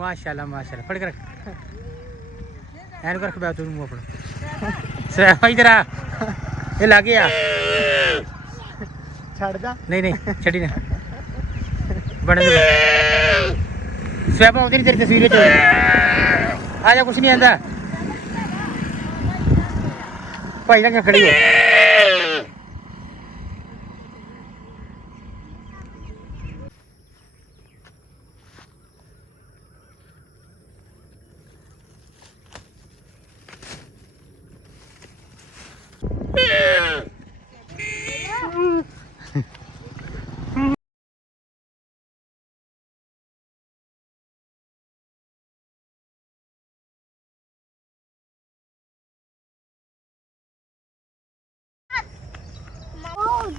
माशाल्लाह माशाल्लाह फड़ के रख एन को रख बैठ तू मुंह अपना सैफ इधर आ ये लागे आ छड़ दा नहीं नहीं छड़ी ना बने दे सैफ आउंदी नहीं तेरी तस्वीर च आ जा कुछ नहीं आंदा भाई ना खड़ी हो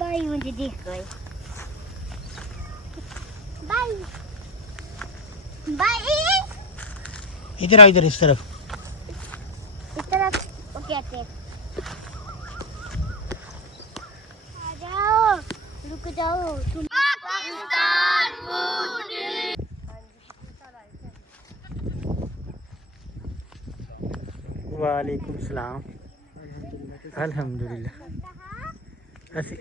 भाई मुझे देख गए भाई भाई इधर आओ इधर इस तरफ वो कहते हैं आ जाओ रुक जाओ तुम पाकिस्तान फूड वालेकुम सलाम अल्हम्दुलिल्लाह ऐसे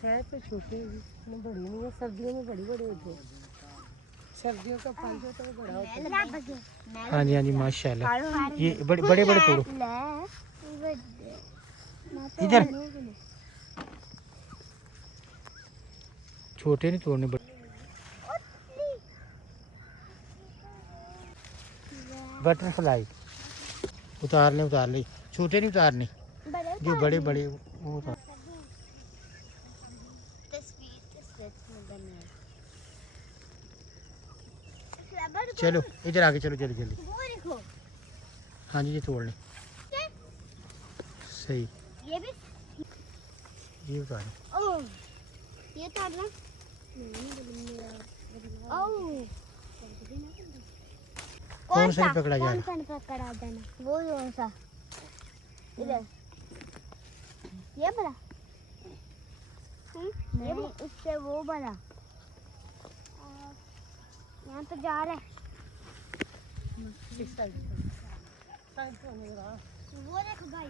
शहर पे छोटे इतने बड़ी नहीं है सर्दियों में बड़ी बड़े होते हैं सर्दियों का फल जो तो बड़ा होता है हाँ जी माशाल्लाह ये बड़े बड़े बड़े तोड़ो इधर छोटे नहीं तोड़ने बड़े बटरफ्लाई उतार ले छोटे नहीं उतारने जो बड़े बड़े वो उतार चलो इधर आगे चलो जल्दी जल्दी हाँ जी ये तोड़ ले सही ये भी ये उतार ये उतारना कौन सा पकड़ा जा रहा पकड़ा देना वो कौन सा इधर ये बड़ा ये उससे वो बड़ा यहाँ तो जा रहा है वो देखो भाई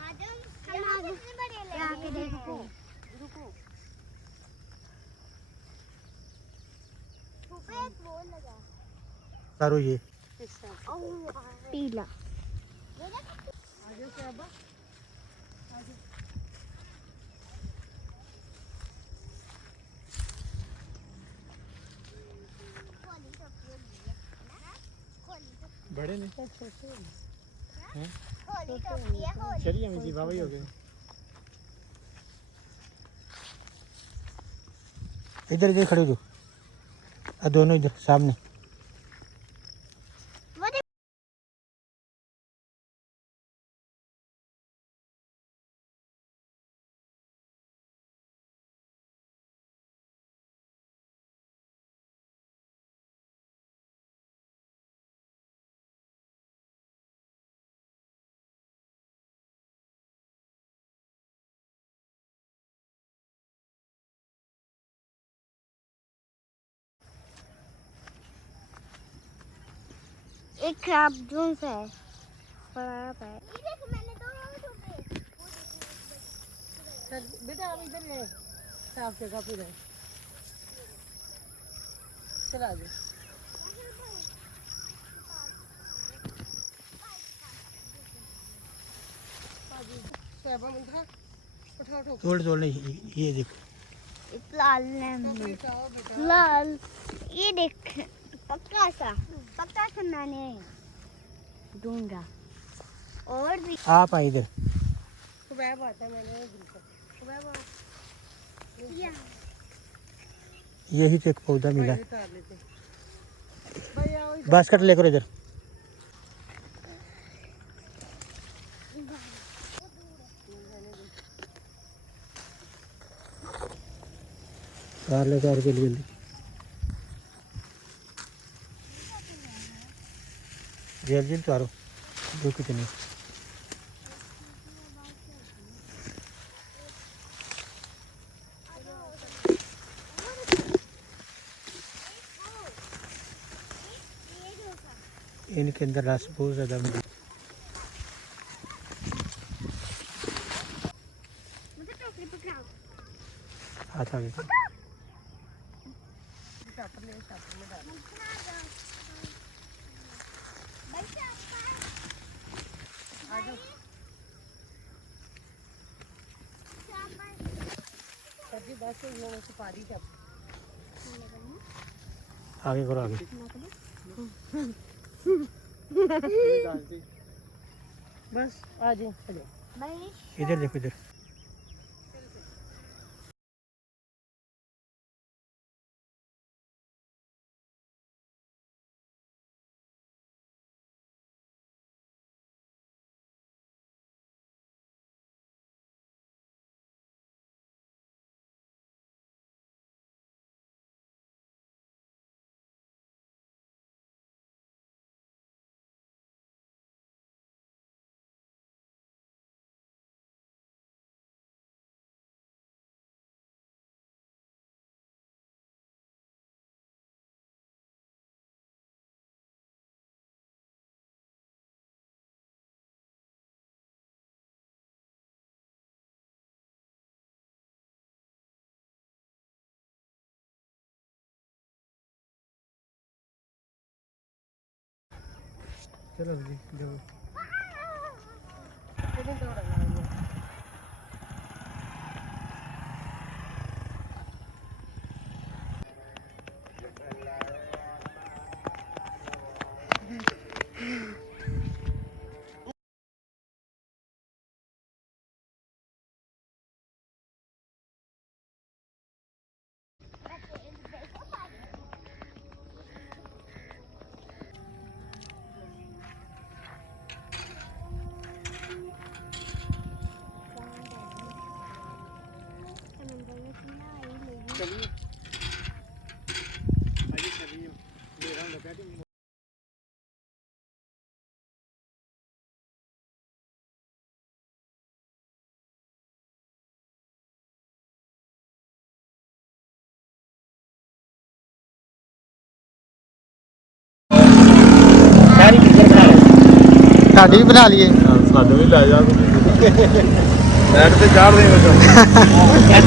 आजम कितने बड़े आके देखो रुको एक वो लगा करो ये पीला आगे से अब आगे बड़े नहीं छोटे हैं चलिए अमित जी बाबा ही हो गए इधर इधर खड़े हो जाओ दोनों इधर सामने एक खराब जून से है खराब है ये देखो मैंने दो छोटे सर बेटा हम इधर है साफ जगह पे रहे चला जाओ साहबा मंदिर उठा उठो तोड़ नहीं, ये देखो लाल नींबू जाओ बेटा लाल ये देख पक्का सा मैंने दूंगा और भी आप आए इधर। सुबह आता है मैंने सुबह यही तो एक पौधा मिला, उतार लेते भाई आओ बास्केट लेकर इधर। कार लेकर जल्दी जल्दी जल्दी उतारो, जो कितनी इनके अंदर रस बहुत ज़्यादा मिली। मुझे टोकरी पकड़ाओ हाथ आगे कर। शाटर ले शाटर में डाल आ जाओ सब्जी बस ये सुपारी का आगे करो आगे। बस आ जाओ चलो इधर देखो इधर। चलो जी जाओ। कितने दौड़ लगाएंगे चलिए आइए चलिए मेरा लगा दी। साड़ी भी बना लिए, सानू भी लै जा नैट ते चाढ़ देंगे